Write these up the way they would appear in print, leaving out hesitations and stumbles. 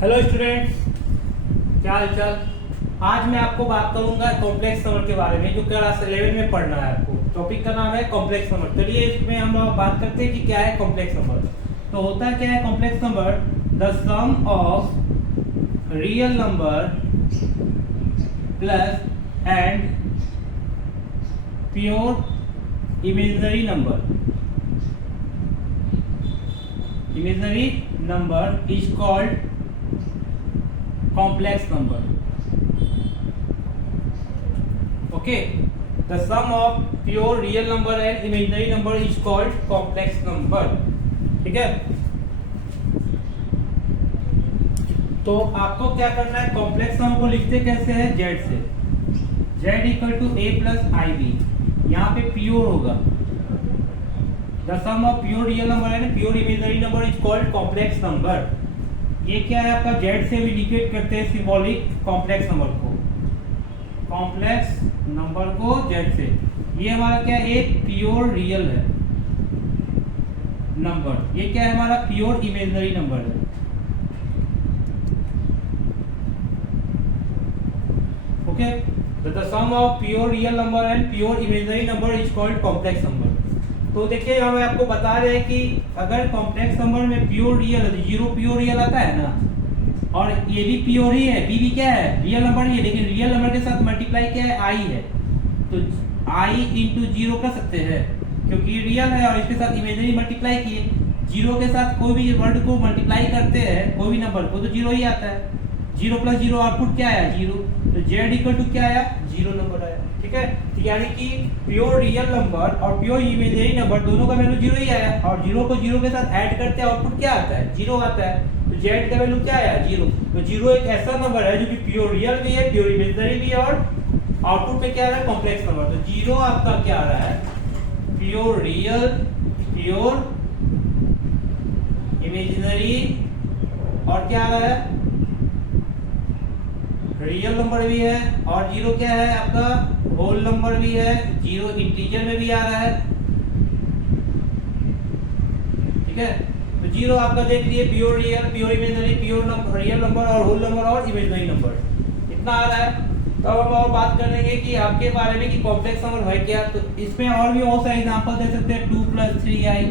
Hello students, क्या हाल चाल। आज मैं आपको बात करूंगा कॉम्प्लेक्स नंबर के बारे में, जो क्लास 11 में पढ़ना है आपको। टॉपिक का नाम है कॉम्प्लेक्स नंबर। चलिए इसमें हम बात करते हैं कि क्या है कॉम्प्लेक्स नंबर। तो होता क्या है complex number? The sum of real number plus and pure imaginary number is called complex number. Okay, the sum of pure real number and imaginary number is called complex number. ठीक है, तो आपको क्या करना है, कॉम्प्लेक्स नंबर को लिखते कैसे हैं? z से। z equal to a plus i b. यहाँ पे प्योर होगा। The sum of pure real number and pure imaginary number is called complex number. ये क्या है आपका? z से हम इंडिकेट करते हैं सिंबॉलिक कॉम्प्लेक्स नंबर को। कॉम्प्लेक्स नंबर को z से। ये हमारा क्या है? एक प्योर रियल है नंबर। ये क्या है हमारा? प्योर इमेजिनरी नंबर है। Okay, the sum of pure real number and pure imaginary number is called complex number. तो देखिए हम आपको बता रहे हैं कि अगर कॉम्प्लेक्स नंबर में प्योर रियल है तो जीरो प्योर रियल आता है ना, और ये भी प्योर ही है। बी भी क्या है? रियल नंबर ही है, लेकिन रियल नंबर के साथ मल्टीप्लाई क्या है? आई है, तो आई इंटू जीरो कर सकते हैं क्योंकि रियल है, और इसके साथ इमेजिनरी मल्टीप्लाई किए। जीरो के साथ कोई भी वर्ड को मल्टीप्लाई करते हैं, कोई भी नंबर को, तो जीरो ही आता है। जीरो प्लस जीरो आउटपुट क्या आया? जीरो। तो जेड इक्वल टू क्या आया? जीरो नंबर आया। ठीक है, तो यानी कि प्योर रियल नंबर और प्योर इमेजिनरी नंबर दोनों का वैल्यू जीरो ही आया, और जीरो को जीरो के साथ ऐड करते हैं, आउटपुट क्या आता है? जीरो आता है। तो जेड का वैल्यू क्या आया? जीरो। तो जीरो एक ऐसा नंबर है जो कि प्योर रियल भी है, प्योर इमेजिनरी भी है, और आउटपुट में क्या आ रहा है? Complex number. तो जीरो आपका क्या आ रहा है? प्योर रियल, प्योर इमेजिनरी, और क्या आ रहा है? रियल नंबर भी है, और जीरो क्या है आपका? होल नंबर भी है। जीरो इंटीजर में भी आ रहा है। ठीक है, तो जीरो आपका देख लिए pure real, pure imaginary, pure number, real number और होल नंबर और इमेजिनरी नंबर इतना आ रहा है। तो अब हम और बात करेंगे कि आपके बारे में कि कॉम्प्लेक्स नंबर है क्या। तो इसमें और भी बहुत सारे एग्जांपल दे सकते हैं। 2 + 3i,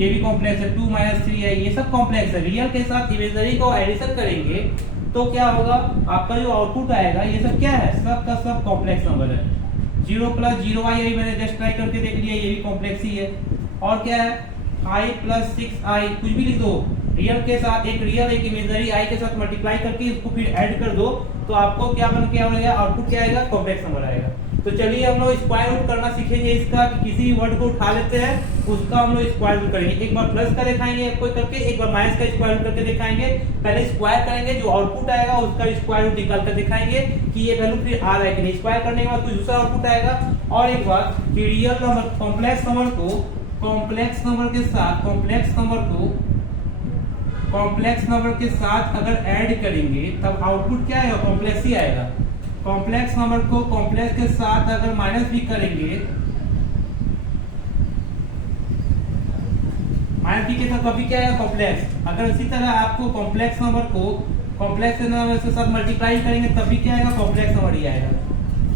ये भी कॉम्प्लेक्स है। 2 - 3i, ये सब कॉम्प्लेक्स है। रियल के साथ इमेजिनरी को एडिशन करेंगे तो क्या होगा? आपका जो आउटपुट आएगा ये सब क्या है? सब का सब कॉम्प्लेक्स नंबर है। 0 + 0i, यही मैंने जस्ट ट्राई करके देख लिया, ये भी कॉम्प्लेक्स ही है। और क्या है? i + 6i, कुछ भी लिख दो। रियल के साथ एक रियल एक इमेजिनरी i के साथ मल्टीप्लाई करके इसको फिर ऐड कर दो, तो आपको क्या बन के आएगा? आउटपुट क्या आएगा? कॉम्प्लेक्स नंबर आएगा। तो चलिए हम लोग स्क्वायर रूट करना सीखेंगे इसका, कि किसी वर्ड को उठा लेते हैं उसका हम लोग स्क्वायर रूट करेंगे। एक बार प्लस का दिखाएंगे कोई करके, एक बार माइनस का स्क्वायर रूट करके दिखाएंगे। पहले स्क्वायर करेंगे, जो आउटपुट आएगा उसका स्क्वायर रूट निकाल कर दिखाएंगे कि ये वैल्यू फिर आ रहा है कि नहीं। स्क्वायर करने के बाद कोई दूसरा आउटपुट आएगा। और एक बात कि रियल नंबर कॉम्प्लेक्स नंबर को कॉम्प्लेक्स नंबर के साथ कॉम्प्लेक्स नंबर के साथ अगर ऐड करेंगे तब आउटपुट क्या आएगा? कॉम्प्लेक्स ही आएगा। कॉम्प्लेक्स नंबर को कॉम्प्लेक्स के साथ अगर माइनस भी करेंगे, माइनस भी के साथ तभी क्या आएगा? कॉम्प्लेक्स। अगर इसी तरह आपको कॉम्प्लेक्स नंबर को कॉम्प्लेक्स नंबर के साथ मल्टीप्लाई करेंगे तभी क्या आएगा? कॉम्प्लेक्स नंबर ही आएगा।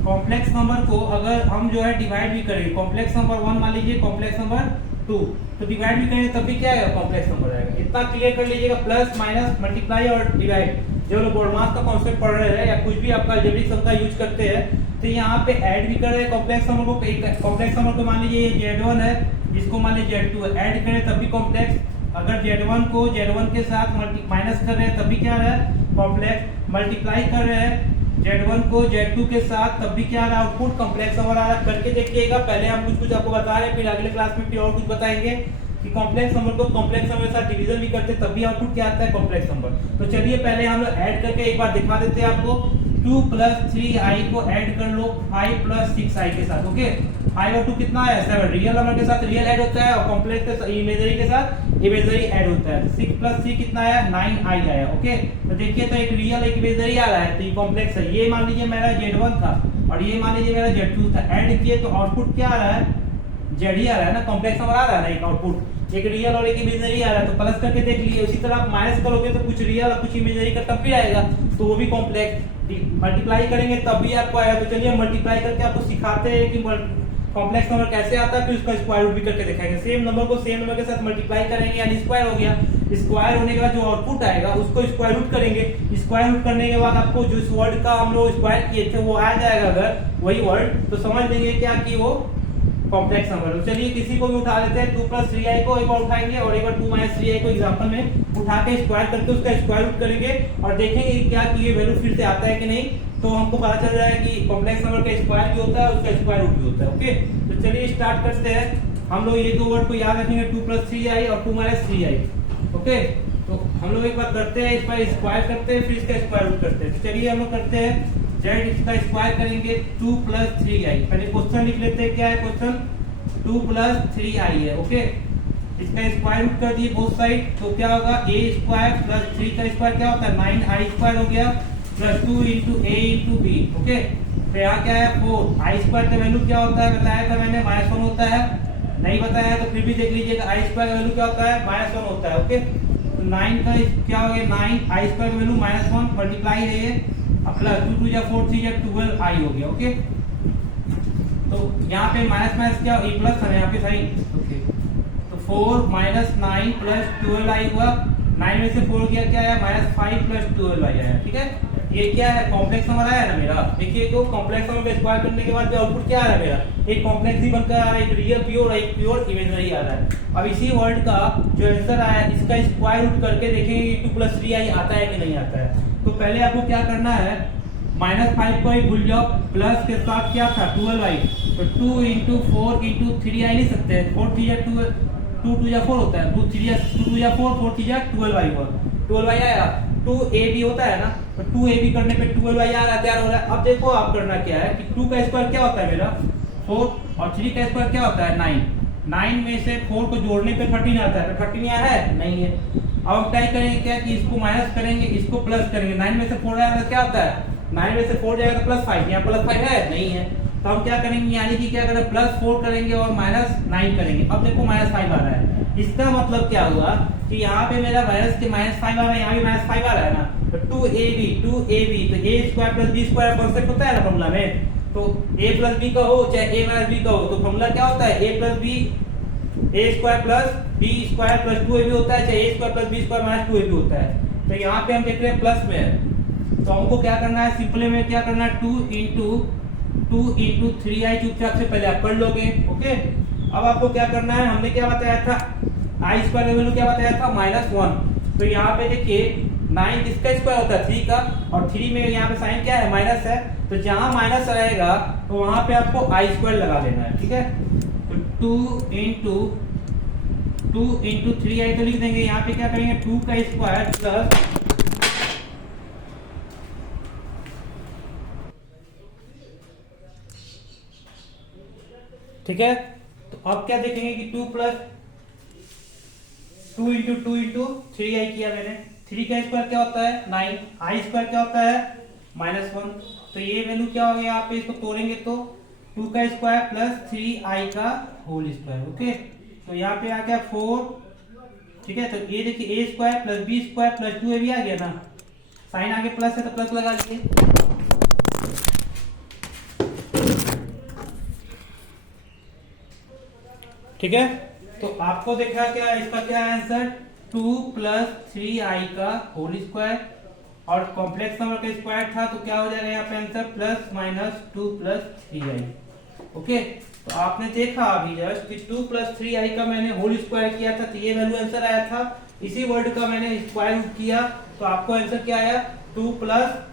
कॉम्प्लेक्स नंबर को अगर हम जो है डिवाइड भी करेंगे, कॉम्प्लेक्स नंबर 1 मान लीजिए, कॉम्प्लेक्स नंबर 2, तो डिवाइड भी करेंगे तब भी क्या आएगा? कॉम्प्लेक्स नंबर आएगा। इतना क्लियर कर लीजिएगा। प्लस माइनस मल्टीप्लाई और डिवाइड, जो लोग बोर्डमास का कॉन्सेप्ट पढ़ रहे हैं या कुछ भी आपका अलजेब्रिक सम का यूज करते हैं, तो यहाँ पे ऐड भी कर रहे हैं कॉम्प्लेक्स नंबर को। कॉम्प्लेक्स नंबर को मान लीजिए ये Z1 है, जिसको मान लीजिए Z2 है, ऐड करें तब भी कॉम्प्लेक्स। अगर Z1 को Z1 के साथ माइनस कर रहे हैं तब भी क्या है? कॉम्प्लेक्स। मल्टीप्लाई कर रहे हैं Z1 को Z2 के साथ तब भी क्या आ रहा है? आउटपुट कॉम्प्लेक्स नंबर आ रहा है। करके देखिएगा। पहले हम कुछ आपको बता रहे हैं, फिर अगले क्लास में फिर और कुछ बताएंगे कि कॉम्प्लेक्स नंबर को कॉम्प्लेक्स नंबर के साथ डिवीजन भी करते तब भी आउटपुट क्या आता है? Complex number. तो चलिए पहले हम लोग ऐड करके एक बार दिखा देते हैं आपको। 2 + 3i को ऐड कर लो 5 + 6i के साथ। ओके, 5 और 2 कितना है? 7। रियल नंबर के साथ रियल ऐड होता है, और कॉम्प्लेक्स के साथ इमेजिनरी के साथ इमेजिनरी ऐड होता है। 6 + 3 कितना आया? 9i आया। ओके, तो देखिए तो एक रियल एक इमेजिनरी आ रहा है, तो ये कॉम्प्लेक्स है। ये मान लीजिए मेरा Z1 था और ये मान लीजिए मेरा Z2 था। ऐड किए तो आउटपुट क्या आ रहा है? जेड ही आ रहा है ना, कॉम्प्लेक्स नंबर आ रहा है ना एक आउटपुट। एक रियल और एक इमेजिनरी आ रहा है, तो प्लस करके देख लिए। उसी तरह आप माइनस करोगे तो कुछ रियल और कुछ इमेजिनरी का तब भी आएगा, तो वो भी कॉम्प्लेक्स। मल्टीप्लाई करेंगे तब भी आपको आएगा। तो चलिए मल्टीप्लाई करके आपको सिखाते हैं कि कॉम्प्लेक्स नंबर कैसे आता है, फिर उसका स्क्वायर रूट भी करके दिखाएंगे। सेम नंबर को सेम नंबर के साथ मल्टीप्लाई करेंगे यानी स्क्वायर हो गया। स्क्वायर होने के बाद जो आउटपुट आएगा उसको स्क्वायर रूट करेंगे। स्क्वायर रूट करने के बाद आपको जो इस वर्ड का हम लोग स्क्वायर किए थे वो आ जाएगा, अगर वही वर्ड, तो समझ लेंगे क्या कि वो कॉम्प्लेक्स नंबर। तो चलिए किसी को भी उठा लेते हैं, 2 + 3i को एक बार उठाएंगे और एक बार 2 - 3i को एग्जांपल में उठा के स्क्वायर करके उसका स्क्वायर रूट करेंगे और देखेंगे क्या कि ये वैल्यू फिर से आता है कि नहीं। तो हमको पता चल जाएगा कि कॉम्प्लेक्स नंबर का स्क्वायर भी होता है, उसका स्क्वायर रूट भी होता है। ओके, तो चलिए स्टार्ट करते हैं। हम लोग ये दो वर्ड को याद रखेंगे, 2 + 3i और 2 - 3i। ओके, तो हम लोग एक बार करते हैं, इस पर स्क्वायर करते हैं, फिर इसका स्क्वायर रूट करते हैं। तो चलिए हम लोग करते हैं, z इसका स्क्वायर करेंगे 2 + 3i। पहले क्वेश्चन लिख लेते हैं, क्या है क्वेश्चन, 2 + 3i है। ओके, इसका स्क्वायर रूट कर दिए बोथ साइड, तो क्या होगा, a² + 3 का स्क्वायर क्या होता है, 9i² हो गया, प्लस 2 × a × b। ओके, फिर यहाँ क्या है 4, i² का वैल्यू क्या होता है, बताया था मैंने, -1 होता है। नहीं बताया तो फिर भी देख लीजिएगा, i² का वैल्यू क्या होता है, -1 होता है। ओके, तो 9 का क्या हो गया, 9 i² का वैल्यू -1 मल्टीप्लाई है ये, प्लस 2 × 4 = 4 × 12i हो गया। ओके, तो यहाँ पे माइनस क्या, ये प्लस है यहाँ पे साइन। ओके, तो 4 - 9 + 12i हुआ, 9 में से 4 गया, क्या आया, -5 + 12i आया। ठीक है, ये क्या है, कॉम्प्लेक्स नंबर आया ना मेरा। देखिए तो कॉम्प्लेक्स नंबर का स्क्वायर करने के बाद जो आउटपुट क्या आ रहा है मेरा, एक कॉम्प्लेक्स ही बनकर आ रहा है, एक रियल प्योर, एक प्योर इमेजिनरी आ रहा है। अब इसी वर्ड का जो आंसर आया इसका स्क्वायर रूट करके देखेंगे कि 2 + 3i आता है कि नहीं आता है। तो पहले आपको क्या करना है, -5 को ही भूल जाओ, प्लस के साथ क्या था 12i, तो 2 × 4 × 3i लिख सकते हैं। 4 3 = 2, 2 2 = 4 होता है, 2 3 = 2 2 = 4, 4 3 = 12i हुआ, 12i आया। 2ab होता है ना, तो 2ab करने पे 12i आ रहा है, तैयार हो रहा है। अब देखो आप करना क्या है कि 2 का स्क्वायर क्या होता है मेरा 4, और 3 का स्क्वायर क्या होता है 9। 9 में से 4 को जोड़ने पे 13 आता है, तो 13 यहाँ है नहीं है। अब हम ट्राई करेंगे क्या कि इसको माइनस करेंगे, इसको प्लस करेंगे। 9 में से 4 आएगा तो क्या होता है, 9 में से 4 जाएगा तो +5, यहाँ +5 है नहीं है। तो हम क्या करेंगे, यानी कि क्या करें, +4 करेंगे और -9 करेंगे। अब देखो -5 आ रहा है, इसका मतलब क्या हुआ कि यहाँ पे मेरा -5 आ रहा है, यहाँ भी -5 आ रहा है ना। तो 2ab, तो a² + b² कॉन्सेप्ट होता है ना फॉर्मूला में। तो a + b का हो चाहे a - b का हो, तो फॉर्मूला क्या होता है, a + b, a² + b² + 2ab होता है, चाहे a² + b² - 2ab होता है। तो यहाँ पे हम देख रहे हैं प्लस में है, तो हमको क्या करना है, सिंपल में क्या करना है, 2 × 3i चुपचाप से पहले आप कर लोगे। ओके, अब आपको क्या करना है, हमने क्या बताया था, i² का वैल्यू क्या बताया था, -1। तो यहाँ पे देखिए 9 किसका स्क्वायर होता है, 3 का, और 3 में यहाँ पे साइन क्या है, माइनस है। तो जहां माइनस रहेगा तो वहां पे आपको i² लगा लेना है। ठीक है, तो 2 × 3i तो लिख देंगे, यहाँ पे क्या करेंगे, 2 का स्क्वायर प्लस, ठीक है। तो अब क्या देखेंगे कि 2 × 3i किया मैंने। 3 का स्क्वायर क्या होता है 9, i² क्या होता है -1। तो ये वैल्यू क्या हो गया, यहाँ पे इसको तोड़ेंगे तो 2 का स्क्वायर प्लस 3i का होल स्क्वायर। ओके, तो यहाँ पे आ गया 4। ठीक है, तो ये देखिए a² + b² + 2ab आ गया ना, साइन आगे प्लस है तो प्लस लगा लीजिए। ठीक है, तो आपको देखा क्या, इसका क्या है आंसर, 2 + 3i का होल स्क्वायर, और कॉम्प्लेक्स नंबर का स्क्वायर था तो क्या हो जाएगा यहाँ पे आंसर, +-2 + 3i। ओके, तो आपने देखा अभी जस्ट कि 2 + 3i का मैंने होल स्क्वायर किया था, तो ये वैल्यू आंसर आया था। इसी वर्ड का मैंने स्क्वायर रूट किया तो आपको आंसर क्या आया, 2 +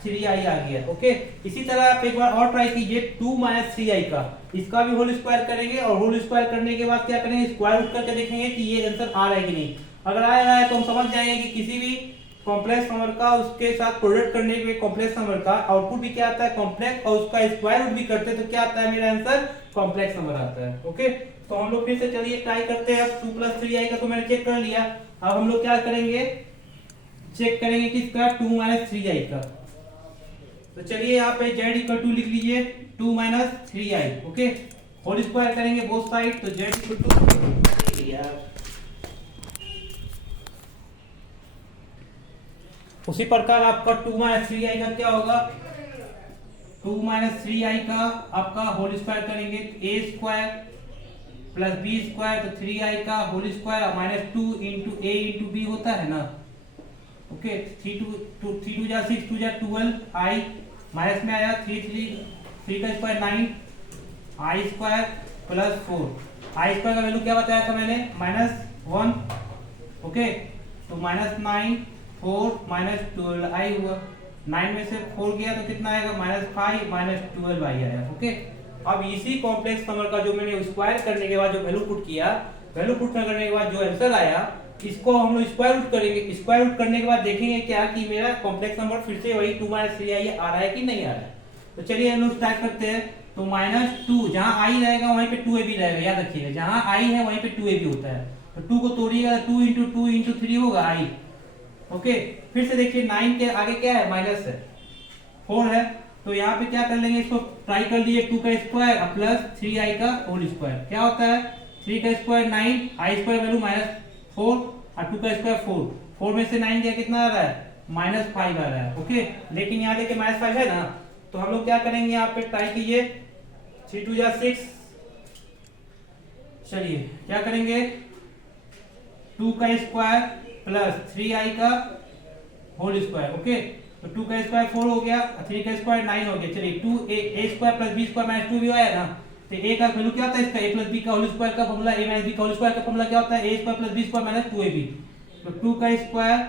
3i आ गया। ओके, इसी तरह आप एक बार और ट्राई कीजिए, 2 - 3i का, इसका भी होल स्क्वायर करेंगे, और होल स्क्वायर करने के बाद क्या करेंगे, स्क्वायर रूट करके देखेंगे कि ये आंसर आ रहा है कि नहीं। अगर आ रहा है तो हम समझ जाएंगे कि किसी भी कॉम्प्लेक्स नंबर का उसके साथ प्रोडक्ट करने के कॉम्प्लेक्स नंबर का आउटपुट भी क्या आता है, कॉम्प्लेक्स, और उसका स्क्वायर रूट भी करते हैं तो क्या आता है, मेरा आंसर कॉम्प्लेक्स नंबर आता है। ओके, तो हम लोग फिर से चलिए ट्राई करते हैं। 2 + 3i का तो मैंने चेक कर लिया, अब हम लोग क्या करेंगे, चेक करेंगे किसका, 2 - 3i का। तो चलिए यहाँ पे z = 2 लिख लीजिए, 2 - 3i। ओके, होल स्क्वायर करेंगे बोथ साइड, तो z = 2 यार उसी प्रकार आपका 2 माइनस 3i का क्या होगा, 2 माइनस 3i का आपका होल स्क्वायर करेंगे a square plus b square, तो 3i का whole square minus 2 into a into b होता है ना। ओके, 3 जा 6 2 जा 12 i माइनस में आया 3 का square 9 i square plus 4, i square का वैल्यू क्या बताया था मैंने, -1। ओके, तो -9 4 -12 i हुआ, 9 में से 4 गया तो कितना आएगा, -5 -12 i आया। ओके, अब इसी कॉम्प्लेक्स नंबर का जो मैंने स्क्वायर करने के बाद जो वैल्यू पुट किया, वैल्यू पुट करने के बाद जो आंसर आया, इसको हम लोग स्क्वायर रूट करेंगे। स्क्वायर रूट करने के बाद देखेंगे क्या कि मेरा कॉम्प्लेक्स नंबर फिर से वही 2 - 3i आ रहा है कि नहीं आ रहा है। तो चलिए हम लोग स्टार्ट करते हैं। तो -2 जहां i रहेगा वहीं पे 2a भी रहेगा, याद रखिएगा जहां i है वहीं पे 2a भी होता है। तो 2 को तोड़िएगा, 2 × 2 × 3 होगा i। ओके, फिर से देखिए 9 के आगे क्या है, माइनस है, 4 है, तो यहाँ पे क्या कर लेंगे, इसको ट्राई कर लिए, 2 का स्क्वायर प्लस 3i का होल स्क्वायर क्या होता है, 3 का स्क्वायर 9, i स्क्वायर वैल्यू -4 और 2 का स्क्वायर 4, 4 में से 9 गया कितना आ रहा है, -5 आ रहा है। ओके, लेकिन यहाँ देखिए -5 है ना, तो हम लोग क्या करेंगे, यहाँ पे ट्राई कीजिए, 3 2 जा 6, चलिए क्या करेंगे, 2 का स्क्वायर प्लस 3i का होल स्क्वायर। ओके, तो 2 का स्क्वायर 4 हो गया, 3 का स्क्वायर 9 हो गया। चलिए 2a square plus b square minus 2 भी आया ना, तो a का वैल्यू क्या होता है इसका, a प्लस b का होल स्क्वायर का फॉर्मूला, a माइनस b का होल स्क्वायर का फॉर्मूला क्या होता है, a square plus b square minus 2ab। तो 2 का स्क्वायर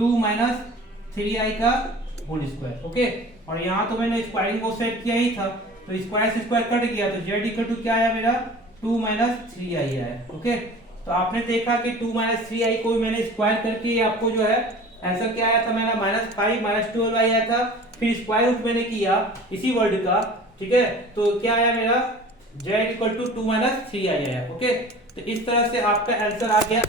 2 माइनस 3i का होल स्क्वायर। ओके, और यहाँ तो मैंने स्क्वायरिंग को सेट किया ही था, तो स्क्वायर से स्क्वायर कट गया, तो z इक्वल टू क्या आया मेरा, 2 - 3i आया। ओके, तो आपने देखा कि 2 - 3i को मैंने स्क्वायर करके आपको जो है आंसर क्या आया था मेरा, -5 -12 आया था। फिर स्क्वायर रूट मैंने किया इसी वर्ड का, ठीक है, तो क्या आया मेरा, z इक्वल टू 2 - 3i आया। ओके, तो इस तरह से आपका आंसर आ गया।